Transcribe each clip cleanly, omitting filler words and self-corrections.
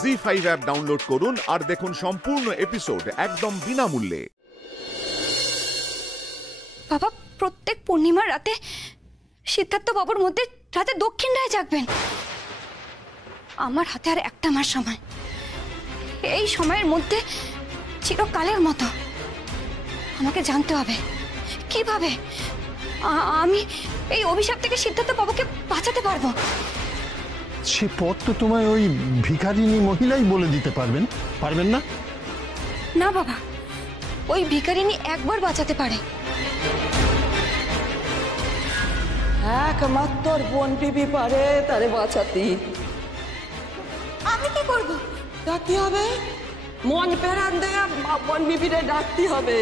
ZEE5 app download করুন আর দেখুন সম্পূর্ণ এপিসোড একদম বিনামূল্যে। বাবা প্রত্যেক পূর্ণিমার রাতে সিদ্ধার্থ বাবুর মধ্যে রাতে দক্ষিণ রায় জাগবেন। আমার হাতে আর একটা মাস সময়, এই সময়ের মধ্যে চিরকালের মতো আমাকে জানতে হবে কিভাবে আমি এই অভিশাপ থেকে সিদ্ধার্থ বাবুকে বাঁচাতে পারবো। সে পথ তো তোমায় ওই ভিখারিনী মহিলাই বলে দিতে পারবেন না? না বাবা, ওই ভিখারিনী একবার বাঁচাতে পারে। একমাত্র বোন বিবি পারে তারে বাঁচাতে। আমি কি করব? ডাকতে হবে, মন পেরান দেয়া বোন বিবিরে ডাকতে হবে।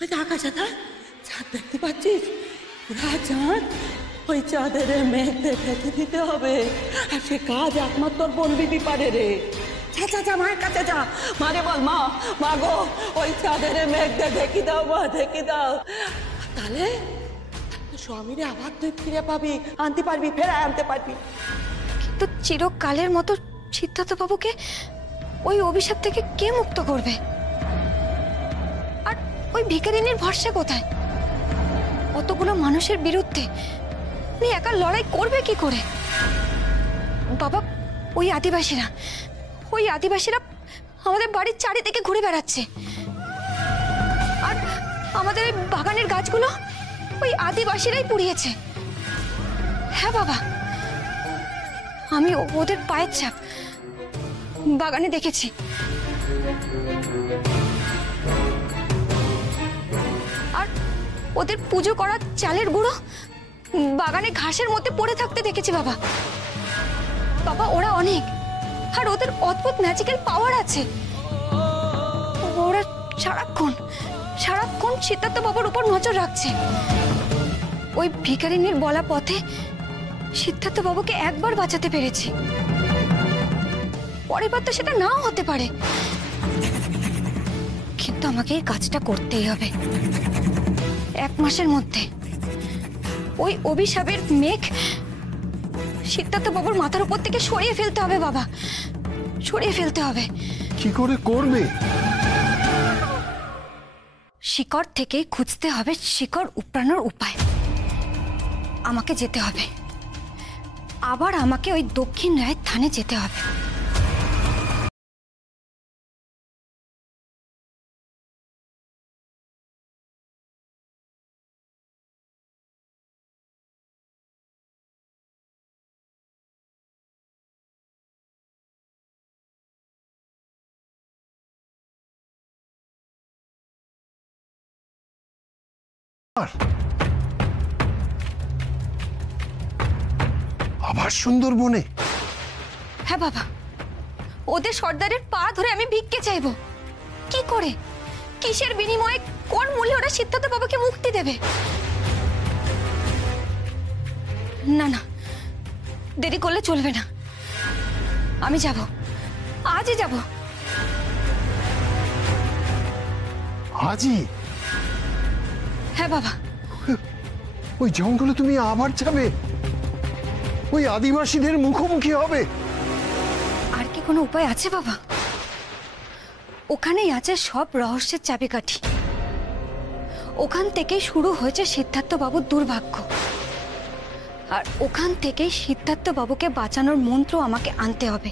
ওই আকাশে চাঁদ দেখতে পাচ্ছিস? পুরা চাঁদ, ওই চাঁদের মেঘ ঢেকে দিতে হবে। আর সে কাজ একমাত্র বোন বিবি পারে রে। যা মায়ের কাছে যা, মারে বল মা গো ওই চাঁদের মেঘ ঢেকে দাও, মা ঢেকে দাও। তাহলে স্বামীরে আবার তুই ফিরে পাবি, আনতে পারবি, ফেরায় আনতে পারবি। কিন্তু চিরকালের মতো সিদ্ধার্থ বাবুকে ওই অভিশাপ থেকে কে মুক্ত করবে? আর ওই ভিখারিনীর ভরসা কোথায়? অতগুলো মানুষের বিরুদ্ধে উনি একা লড়াই করবে কি করে? বাবা, ওই আদিবাসীরা আমাদের বাড়ির চারিদিকে ঘুরে বেড়াচ্ছে। আর আমাদের এই বাগানের গাছগুলো ওই আদিবাসীরাই পুড়িয়েছে। হ্যাঁ বাবা, আমি ওদের পায়ের ছাপ বাগানে দেখেছি। আর ওদের পুজো করা চালের গুঁড়ো বাগানে ঘাসের মধ্যে পড়ে থাকতে দেখেছি বাবা। ওরা অনেক, আর ওদের অদ্ভুত ম্যাজিক্যাল পাওয়ার আছে। ওরা সারাক্ষণ সিদ্ধার্থ বাবুর উপর নজর রাখছে। ওই ভিখারিনীর বলা পথে সিদ্ধার্থ বাবুকে একবার বাঁচাতে পেরেছি, পরের বার তো সেটা নাও হতে পারে। কিন্তু আমাকে এই কাজটা করতেই হবে। 1 মাসের মধ্যে ওই অভিশাপের মেঘ সিদ্ধার্থ বাবুর মাথার উপর থেকে সরিয়ে ফেলতে হবে বাবা, সরিয়ে ফেলতে হবে। কি করে করবে? শিকড় থেকেই খুঁজতে হবে শিকড় উপড়ানোর উপায়। আমাকে যেতে হবে, আবার আমাকে ওই দক্ষিণ রায়ের থানে যেতে হবে। আবার সুন্দরবনে? হ্যাঁ বাবা, ওদের সর্দারের পা ধরে আমি ভিক্ষে চাইবো। কি করে, কিসের বিনিময়ে, কোন মূল্যে ওরা সিদ্ধার্থ বাবাকে মুক্তি দেবে? না, দেরি করলে চলবে না। আমি যাব, আজই যাব। আজই? হ্যাঁ বাবা। ওই জঙ্গলে তুমি আবার যাবে? ওই আদিবাসীদের মুখোমুখি হবে? আর কি কোনো উপায় আছে বাবা? ওখানেই আছে সব রহস্যের চাবিকাঠি। ওখান থেকেই শুরু হয়েছে সিদ্ধার্থ বাবুর দুর্ভাগ্য, আর ওখান থেকেই সিদ্ধার্থ বাবুকে বাঁচানোর মন্ত্র আমাকে আনতে হবে।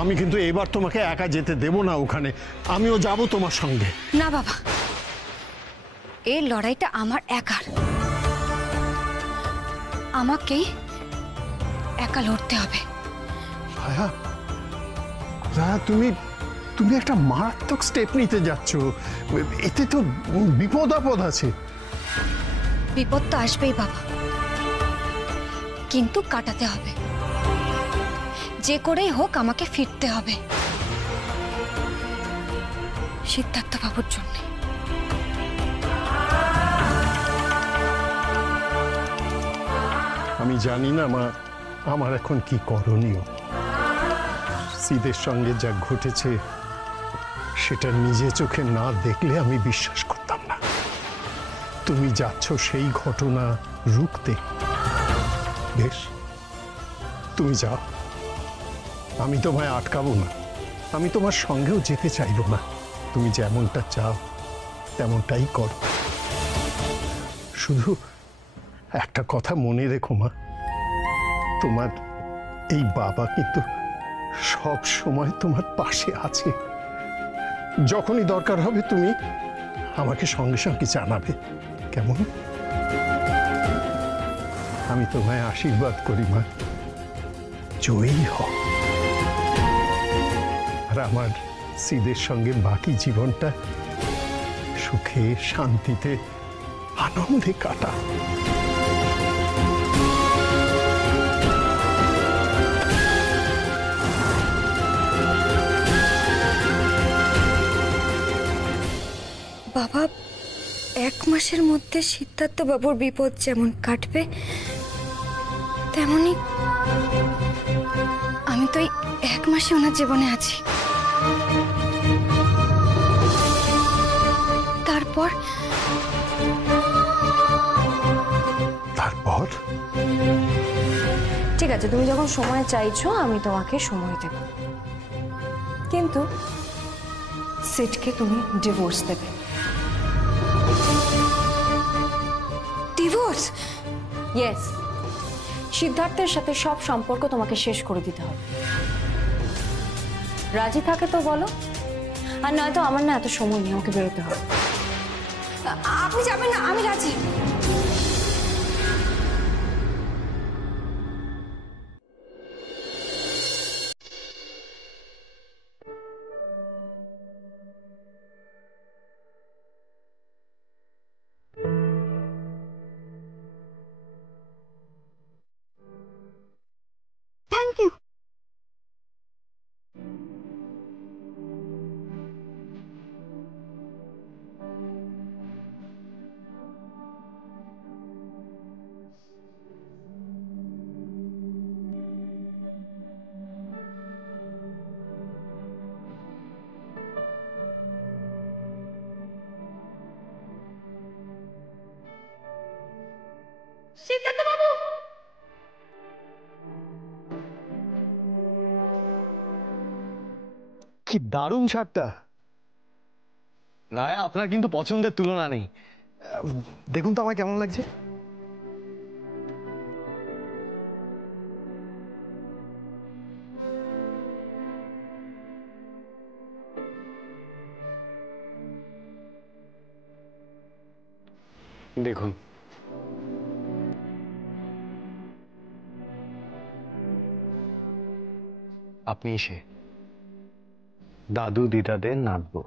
আমি কিন্তু এবার তোমাকে একা যেতে দেব না ওখানে, আমিও যাব তোমার সঙ্গে। না বাবা, এই লড়াইটা আমার একার, আমাকেই একা লড়তে হবে। তুমি একটা মারাত্মক স্টেপ নিতে যাচ্ছ, এতে তো বিপদ আপদ আছে। বিপদ তো আসবেই বাবা, কিন্তু কাটাতে হবে। যে করেই হোক আমাকে ফিরতে হবে সিদ্ধার্থ বাবুর জন্য। আমি জানি না মা, আমার এখন কি করণীয়। সিদের সঙ্গে যা ঘটেছে সেটা নিজে চোখে না দেখলে আমি বিশ্বাস করতাম না। তুমি যাচ্ছ সেই ঘটনা রুখতে। বেশ, তুমি যাও, আমি তোমায় আটকাবো না, আমি তোমার সঙ্গেও যেতে চাইবো না। তুমি যেমনটা চাও তেমনটাই করো। শুধু একটা কথা মনে রেখো মা, তোমার এই বাবা কিন্তু সব সময় তোমার পাশে আছে। যখনই দরকার হবে তুমি আমাকে সঙ্গে সঙ্গে জানাবে, কেমন? আমি তোমায় আশীর্বাদ করি মা, জয়ী হও। আর আমার সিদের সঙ্গে বাকি জীবনটা সুখে শান্তিতে আনন্দে কাটা। বাবা, 1 মাসের মধ্যে সিদ্ধার্থ বাবুর বিপদ যেমন কাটবে তেমনি আমি তো এই 1 মাসে ওনার জীবনে আছি। তারপর তারপর ঠিক আছে, তুমি যখন সময় চাইছো আমি তোমাকে সময় দেব, কিন্তু সিটকে তুমি ডিভোর্স দেবে। ডিভোর্স? ইয়েস, সিদ্ধার্থের সাথে সব সম্পর্ক তোমাকে শেষ করে দিতে হবে। রাজি থাকে তো বলো, আর নয়তো আমার না এত সময় নেই, আমাকে বেরোতে হবে। আপনি যাবেন না? আমি রাজি। Thank you. সিদ্ধার্থ বাবু! কি দারুণ শার্টটা! রায়, আপনার কিন্তু পছন্দের তুলনা নেই। দেখুন তো আমার কেমন লাগছে। দেখুন, আপনি সে দাদু দিদাদের নাতবো।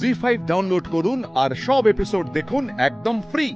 জি5 ডাউনলোড করুন আর সব এপিসোড দেখুন একদম ফ্রি।